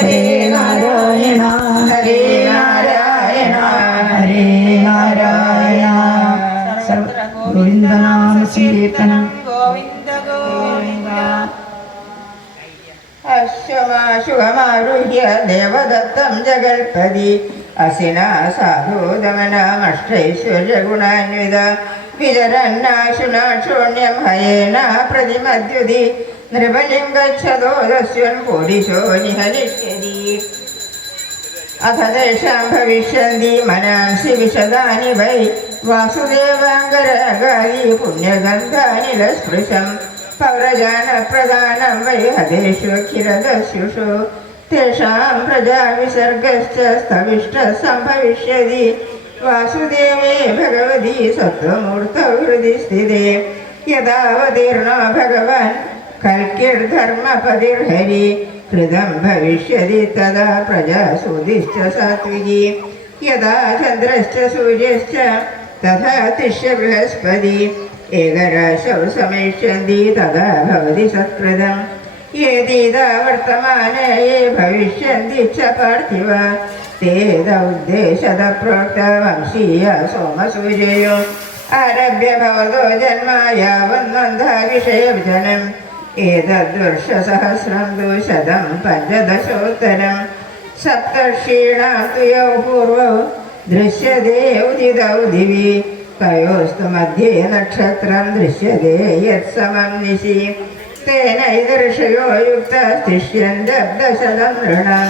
ഹരേ നാരായണ ഹരേ നാരായണ ഹരേ നാരായണ. ഗോവിന്ദനാമ സങ്കീർത്തനം. ഗോവിന്ദ ഗോവിന്ദ. അശ്വമാശുഭമാരുഹ്യ ദേവദത്തം ജഗൽപതി അസിനാ സാധൂതമനമഷ്ടൈശ്വര്യഗുണാന്വിത വിചരന്നാശുനാക്ഷോണ്യം ഹയേന പ്രതിമദ്യുതി നൃപലിം ഗച്ഛതോ ദസ്യൻ പുരിശോ നിഹനിഷ്യതി. അഥ തേഷാം ഭവിഷ്യന്തി മനാംസി വിശദാനി വൈ വാസുദേവാംഗരാഗാദി പുണ്യഗന്ധാനിലസ്പൃശം പൗരജാനപ്രധാനം വൈ ഹതേഷു അഖിലദസ്യുഷു തേഷാം പ്രജാവിസർഗശ്ച സ്ഥവിഷ്ടഃ സംഭവിഷ്യതി. വാസുദേവേ ഭഗവതി സത്വമൂർത്തൗ ഹൃദി സ്ഥിതേ യഥാവതീർണോ ഭഗവാൻ കൽക്കിർധർമ്മപതിർഹരി ഹൃദം ഭവിഷ്യതി തദാ പ്രജാസൂതിശ്ച സാത്വികി. യഥാ ചന്ദ്രശ്ച സൂര്യശ്ച തഥാ തിഷ്യ ബൃഹസ്പതി ഏകരാശൗ സമേഷ്യന്തി തദാ ഭവതി സത്കൃതം. യേതീതാ വർത്തമാനേ യേ ഭവിഷ്യന്തി ച പാർത്ഥിവ തേ ദൗദ്ദേശത പ്രോക്ത വംശീയ സോമസൂര്യയോ ആരഭ്യ ഭവതോ ജന്മ യാവന്നന്ധാ വിഷയജനം ഏതദ്വർഷസഹസ്രം തു ശതം പഞ്ചദശോത്തരം. സപ്തർഷീണാം തു യൗ പൂർവൗ ദൃശ്യതേ ഉദിതൗ ദിവി തയോസ്തു മധ്യേ നക്ഷത്രം ദൃശ്യതേ യത്സമം നിശി. തേനൈദർഷയോ യുക്തസ്തിഷ്യന്തബ്ദശതം നൃണാം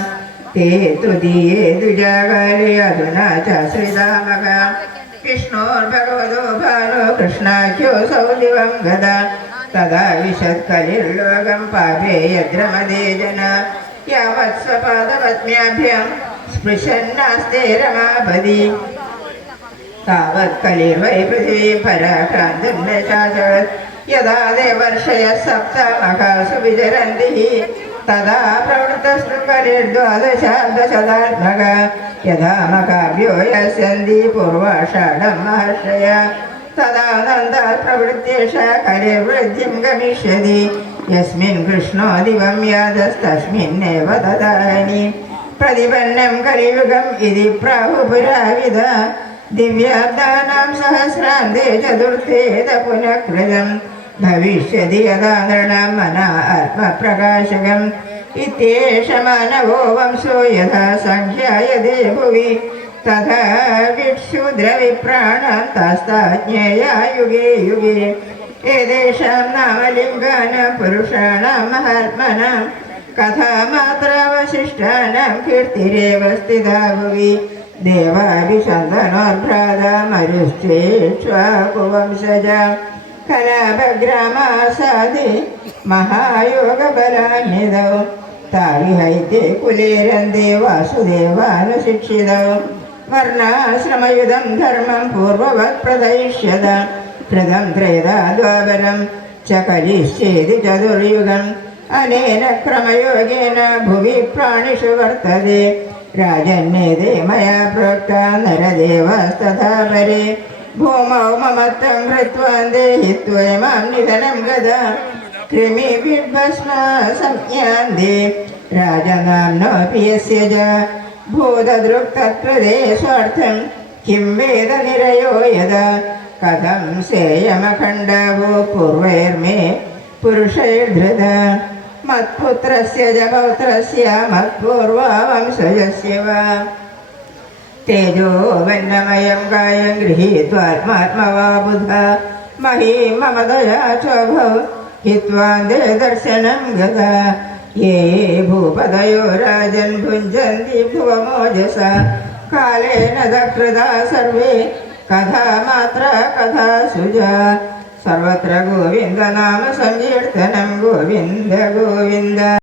തേ തുദീയേ ദ്വിജാകാലേ അധുനാ ചാശ്രിതാമക. വിഷ്ണോർഭഗവതോ ഭാനോ കൃഷ്ണാഖ്യോ സൗദിവം ഗദാ തദാ വിശത്കലിർലോകം പാപേ യദ്രമദേ ജന. യാവത്സ്വപാദപത്മ്യാഭ്യാം സ്പൃശന്നാസ്തേ രമാപതി താവത് കലിർവൈ പൃഥിവീം പരാക്രാന്തം ന ചാചത്. യഥാ ദേവർഷയഃ സപ്ത മഖാസു വിചരന്തി തദാ പ്രവൃത്തസ്തു കലിർദ്വാദശാബ്ദശതാത്മക. യഥാ മഖാഭ്യോ യസ്യന്തി പൂർവാഷാഢം മഹർഷയ തദാ നന്ദാത് പ്രവൃത്യേഷ കലിർവൃദ്ധിം ഗമിഷ്യതി. യസ്മിൻ കൃഷ്ണോ ദിവം യാദസ്തസ്മിന്നേവ തദാനി. പ്രതിപന്നം കലിയുഗം ഇതി പ്രാഹുപുരാവിദ ദിവ്യാബ്ദാനാം സഹസ്രാന്തേ ചതുർത്ഥേത പുനഃകൃതം ഭവിഷ്യതി യഥാ നൃണാം മനാ ആത്മപ്രകാശകം. ഇത്യേഷ മാനവോ വംശോ യഥാ സംഖ്യായതേ ഭുവി തഥാ വിക്ഷുദ്രവിപ്രാണാം താസ്താജ്ഞേയാ യുഗേ യുഗേ. ഏതേഷാം നാമലിംഗാനാം പുരുഷാണാം മഹാത്മനാം കഥാമാത്രാവശിഷ്ടാനാം കീർത്തിരേവ സ്ഥിതാ ഭുവി. ദേവാഭിസന്ദനോർഭ്രാതാ മരുശ്ചേക്ഷ്വാകുവംശജ കലാപഗ്രാമാസാദി മഹായോഗബലാന്വിതൗ താവിഹൈത്യേ കുലീരന്തേ വാസുദേവാനുശിക്ഷിതൗ. വർണ്ണാശ്രമയുധം ധർമ്മം പൂർവവത് പ്രദയിഷ്യത കൃതം ത്രേതാ ദ്വാപരം ച കലിശ്ചേതി ചതുർയുഗം. അനേന ക്രമയോഗേന ഭുവി പ്രാണിഷു വർത്തതേ രാജന്യേതേ മയാ പ്രോക്ത നരദേവസ്തഥാ പരേ. ഭൂമൗ മമത്വം ഹൃത്വാ ദേഹി ത്വയമാം നിധനം ഗദാ കൃമിഭിർഭസ്മ സംജ്ഞാന്തേ രാജനാംനോപി യസ്യ ജ. ഭൂതദൃക് തത്പ്രദേ സ്വാർത്ഥം കിം വേദ നിരയോ യദാ കഥം സേയമഖണ്ഡവോ പൂർവൈർമേ പുരുഷൈർധൃത. മത്പുത്രസ്യ ച പൗത്രസ്യ മത്പൂർവാ വംശജസ്യ വാ. തേജോവന്നമയം കായം ഗൃഹീത്വാത്മാത്മവാ ബുധ മഹീം മമതയാ ചോഭൗ ഹിത്വാന്തേ ദർശനം ഗതാ. യേ ഭൂപതയോ രാജൻ ഭുഞ്ജന്തി ഭുവമോജസ കാലേന ദകൃതാ സർവേ കഥാമാത്ര കഥാസുജ. സർവത്ര ഗോവിന്ദനാമ സങ്കീർത്തനം. ഗോവിന്ദ ഗോവിന്ദ.